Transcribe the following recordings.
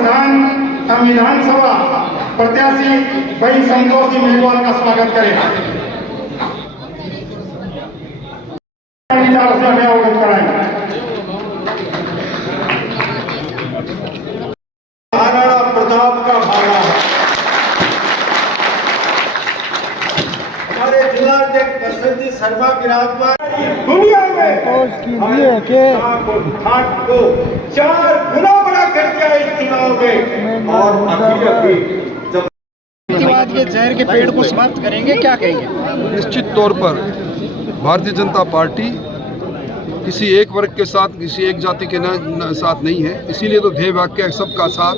प्रधान विधानसभा प्रत्याशी भाई संतोष जी मेघवाल का स्वागत करें। विचार से हमें अवगत कराएं। महाराणा प्रताप का भागा हमारे जिला अध्यक्ष बसंत शर्मा विराजमान दुनिया में को 4 गुना बड़ा कर दिया इस चुनाव में। और अभी के जहर के पेड़ को समाप्त करेंगे, क्या कहेंगे? निश्चित तौर पर भारतीय जनता पार्टी किसी एक वर्ग के साथ, किसी एक जाति के साथ नहीं है। इसीलिए तो ध्येय वाक्य है सबका साथ,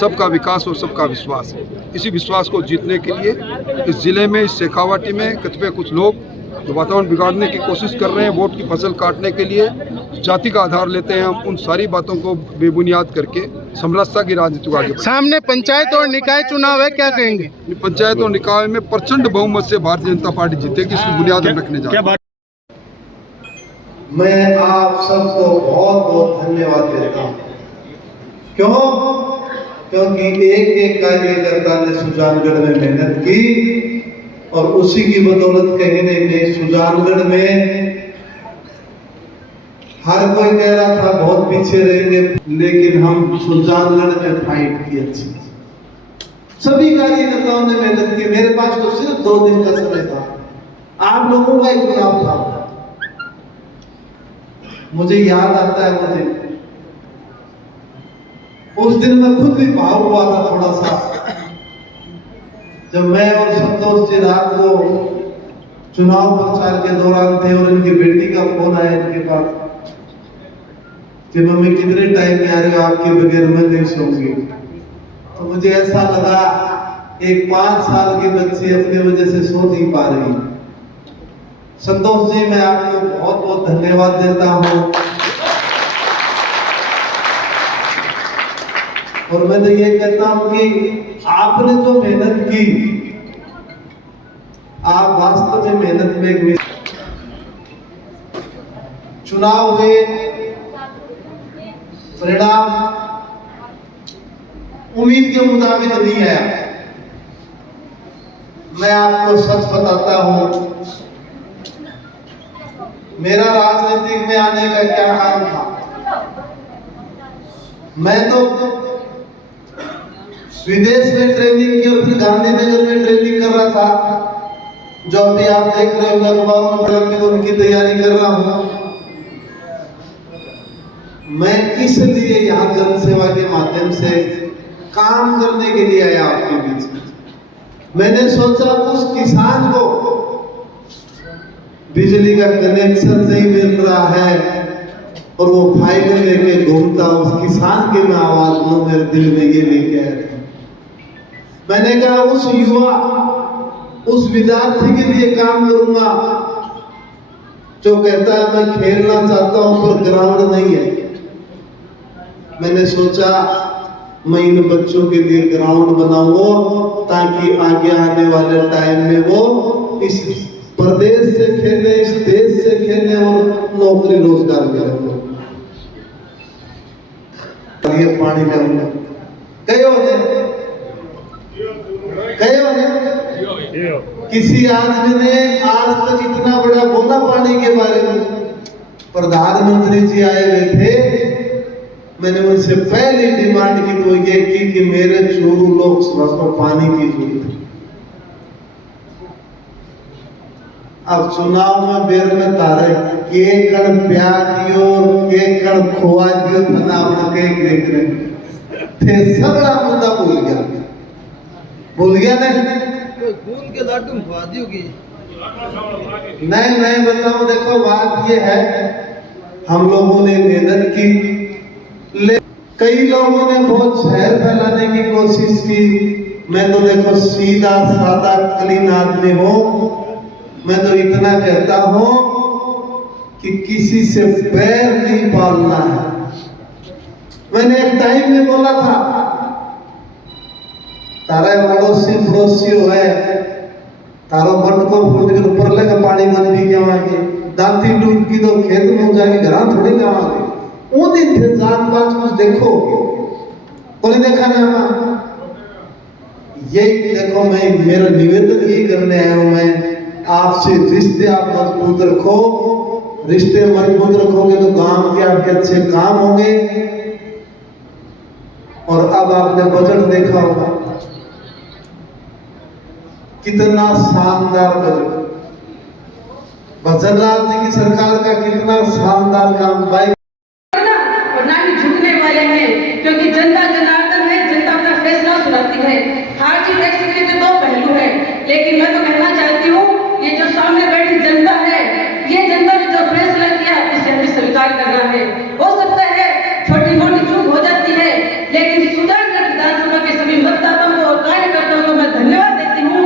सबका विकास और सबका विश्वास है। इसी विश्वास को जीतने के लिए इस जिले में, इस शेखावाटी में कतिपय कुछ लोग जो वातावरण बिगाड़ने की कोशिश कर रहे हैं, वोट की फसल काटने के लिए जाति का आधार लेते हैं, हम उन सारी बातों को बेबुनियाद करके समरसता की राजनीति को आगे। सामने पंचायत और निकाय चुनाव है, क्या कहेंगे? पंचायत और निकाय में प्रचंड बहुमत से भारतीय जनता पार्टी जीतेगी, इसकी बुनियाद रखने जा रहे हैं। मैं आप सबको बहुत बहुत धन्यवाद देता हूँ। क्यों? क्योंकि एक कार्यकर्ता ने सुजानगढ़ में मेहनत की और उसी की बदौलत कहीं नहीं सुजानगढ़ में हर कोई कह रहा था बहुत पीछे रहेंगे, लेकिन हम सुजानगढ़ में फाइट की अच्छी। सभी कार्यकर्ताओं ने मेहनत की। मेरे पास तो सिर्फ 2 दिन का समय था, आप लोगों का एक चुनाव था। मुझे याद आता है, उस दिन मैं खुद भी भावुक हुआ था थोड़ा सा, जब मैं और संतोष जी रात को चुनाव प्रचार के दौरान थे और इनकी बेटी का फोन आया इनके पास कि मम्मी कितने टाइम में आ रहे हो, आपके बगैर मैं नहीं सोऊंगी। तो मुझे ऐसा लगा एक 5 साल की बच्ची अपनी वजह से सो नहीं पा रही। संतोष जी, मैं आपको बहुत बहुत धन्यवाद देता हूं। और मैं तो ये कहता हूं कि आपने जो मेहनत की, आप वास्तव में मेहनत में एक चुनाव हुए, परिणाम उम्मीद के मुताबिक नहीं आया। मैं आपको सच बताता हूं, मेरा राजनीतिक में आने का क्या काम था? मैं तो विदेश में ट्रेनिंग की और फिर गांधीनगर में ट्रेनिंग कर रहा था, जो अभी आप देख रहे हो अखबारों में उनकी तैयारी कर रहा हूं। मैं इसलिए यहाँ जन सेवा के माध्यम से काम करने के लिए आया आपके बीच में। मैंने सोचा उस किसान को बिजली का कनेक्शन नहीं मिल रहा है और वो फाइलें लेके घूमता, उस किसान की मैं आवाज लूं, मेरे दिल में ये लेके आया था। मैंने कहा उस युवा, उस विद्यार्थी के लिए काम करूंगा जो कहता है मैं खेलना चाहता हूं पर ग्राउंड नहीं है। मैंने सोचा मैं इन बच्चों के लिए ग्राउंड बनाऊंगा ताकि आगे आने वाले टाइम में वो इस प्रदेश से खेले, इस देश से खेले और नौकरी रोजगार करें। ये पानी का किसी आदमी ने आज तक इतना बड़ा बोला पानी के बारे में। प्रधानमंत्री जी आए हुए थे, मैंने उनसे पहली डिमांड की तो ये की कि मेरे चूरू लोकसभा को पानी की जरूरत है। अब चुनाव में बेर में तारे के कण प्यार दियो, के कण खोआ दियो, धना अपना के देख रहे थे, सगड़ा मुद्दा भूल गया नहीं खून के लाडू खवा दियोगी? नहीं, मैं बताऊं, देखो बात ये है, हम लोगों ने मेहनत की, कई लोगों ने बहुत शहर फैलाने की कोशिश की। मैं तो देखो सीधा सादा क्लीन आदमी हूं। मैं तो इतना कहता हूं कि किसी से बैर नहीं पालना है। मैंने एक टाइम में बोला था, तारा पड़ोसी है, तारो बंद को फूट के ऊपर लगा पानी बंद भी क्या आगे दांती टूट की तो खेत में जाके घर थोड़ी जावांगे। वो दिन थे जात पात कुछ देखो, बोले देखा ना माँ, ये देखो मैं मेरा निवेदन ये करने आया हूं मैं आपसे, रिश्ते आप मजबूत रखो, रिश्ते मजबूत रखोगे तो गांव के आपके अच्छे काम होंगे। और अब आपने बजट देखा होगा, कितना शानदार बजट, भजनलाल जी की सरकार का कितना शानदार काम भाई। और ना ही झुकने वाले हैं, क्योंकि जनता जनार्दन है, जनता अपना फैसला सुनाती है। हार जीत एक सिक्के के दो पहलू है, लेकिन मैं तो कहना चाहती हूँ ये जो सामने बैठी जनता है, ये जनता ने जो फैसला किया उसे हमें स्वीकार करना है। हो सकता है छोटी मोटी चूक हो जाती है, लेकिन सुजानगढ़ विधानसभा के सभी मतदाताओं को और कार्यकर्ताओं को मैं धन्यवाद देती हूँ।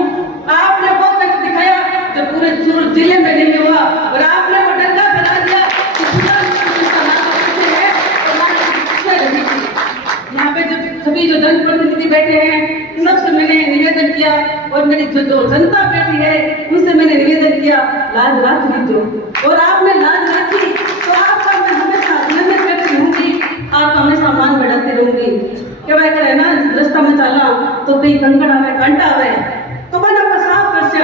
आपने वो तक दिखाया जो पूरे सूरत जिले में नहीं हुआ, और आपने वो डंका फैला दिया कि यहाँ पे जब सभी जो जनप्रतिनिधि बैठे हैं सबसे मैंने निवेदन किया, और मेरी जो जनता बैठी है उनसे मैंने निवेदन किया, लाज रख लीजिए। और आपने लाज रखी तो आपका मैं हमेशा अभिनंदन करती रहूंगी, आपका हमेशा मान बढ़ाती रहूंगी। क्या भाई करे ना रास्ता में चला तो कहीं कंकड़ आवे कांटा आवे तो बना पर साफ कर से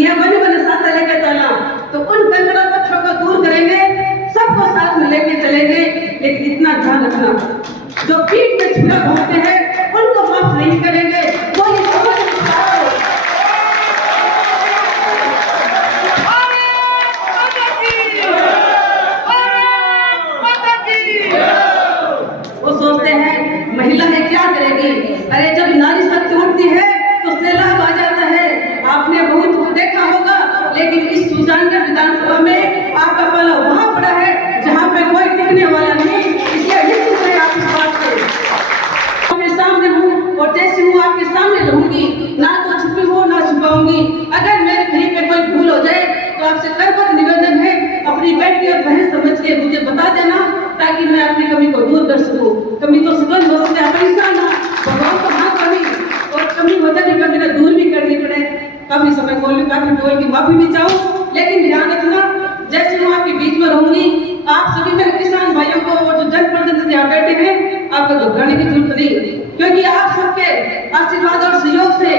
ये बने साथ लेके चला, तो उन कंकड़ा पत्थरों को दूर करेंगे, सबको साथ में लेके चलेंगे। लेकिन इतना ध्यान रखना, जो पीठ में छुरा घोंपते हैं उनको माफ नहीं करेंगे। वो ये समझ वो सोचते हैं महिला है क्या करेगी, अरे जब नारी शक्ति उठती है तो सैलाब आ जाता है। आपने बहुत देखा होगा, लेकिन इस सुजानगढ़ विधानसभा में आपका पाला वहां पड़ा है जहां पे कोई टिकने वाला नहीं, इसलिए निश्चित है आप इस बात से मैं सामने हूँ और जैसे हूँ आपके सामने रहूंगी, ना तो छुपी हो ना छुपाऊंगी। अगर मेरे कहीं पे कोई भूल हो जाए तो आपसे करबद्ध निवेदन है, अपनी बेटी और बहन समझ के मुझे बता देना, ताकि मैं अपनी कमी को दूर कर सकूं। कमी तो सुगंध हो सकता है, पर इंसान ना भगवान को हाँ कमी और कमी हो जाने पर मेरा दूर भी करनी पड़े। काफी समय बोलूं, काफी बोल की माफी भी चाहूँ, लेकिन ध्यान रखना जैसे मैं आपके बीच में रहूंगी, आप सभी मेरे किसान भाइयों को और जो जनप्रतिनिधि यहाँ बैठे हैं आपको घबराने की जरूरत नहीं, क्योंकि आप सबके आशीर्वाद और सहयोग से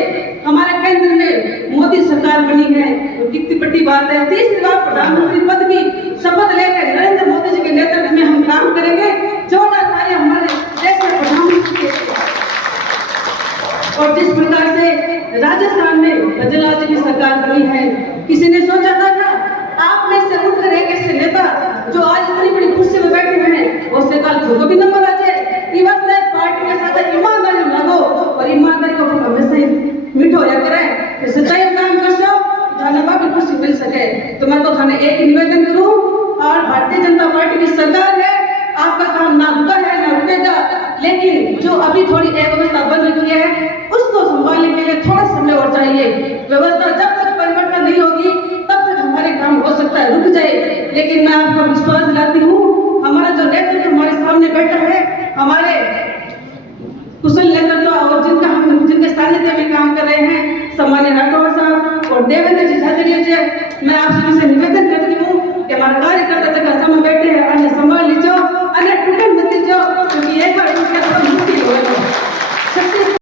हमारे केंद्र में मोदी सरकार बनी है। तो कितनी बड़ी बात है, तीसरी बार प्रधानमंत्री पद की शपथ लेकर नरेंद्र मोदी जी के नेतृत्व में हम काम करेंगे। जोरदार तालियां हमारे देश के प्रधानमंत्री के। और जिस प्रकार से राजस्थान में भजनलाल जी की सरकार बनी है, किसी ने सोचा था क्या आप में से उठकर एक ऐसे नेता जो आज इतनी बड़ी कुर्सी में बैठे हैं वो से कल खुद को भी नंबर आ जाए। ये बात है, पार्टी के साथ ईमानदारी लगो और ईमानदारी को हमेशा ही मीठो होया करे कि सच्चाई काम कर सो धन्यवाद भी कुर्सी मिल सके। तो मैं तो थाने एक निवेदन करूं, और भारतीय जनता पार्टी की सरकार है, आपका काम ना रुका है ना रुकेगा, लेकिन जो अभी थोड़ी अव्यवस्था बन रही है उसको संभालने के लिए थोड़ा समय और चाहिए। व्यवस्था जब तक परिवर्तन नहीं होगी तब तक हमारे काम हो सकता है रुक जाए, लेकिन मैं आपको विश्वास दिलाती हूँ हमारा जो नेतृत्व हमारे सामने बैठा है, हमारे कुशल नेतृत्व और जिनके सानिध्य में काम कर रहे हैं, सम्मान्य राठौर साहब और देवेंद्र जी झाझड़िया जी, मैं आप सभी से निवेदन करती हूँ कि हमारे कार्यकर्ता जगह समय बैठे हैं अन्य संभाल लीजिए, अन्य टूटन मत दीजिए, क्योंकि एक बार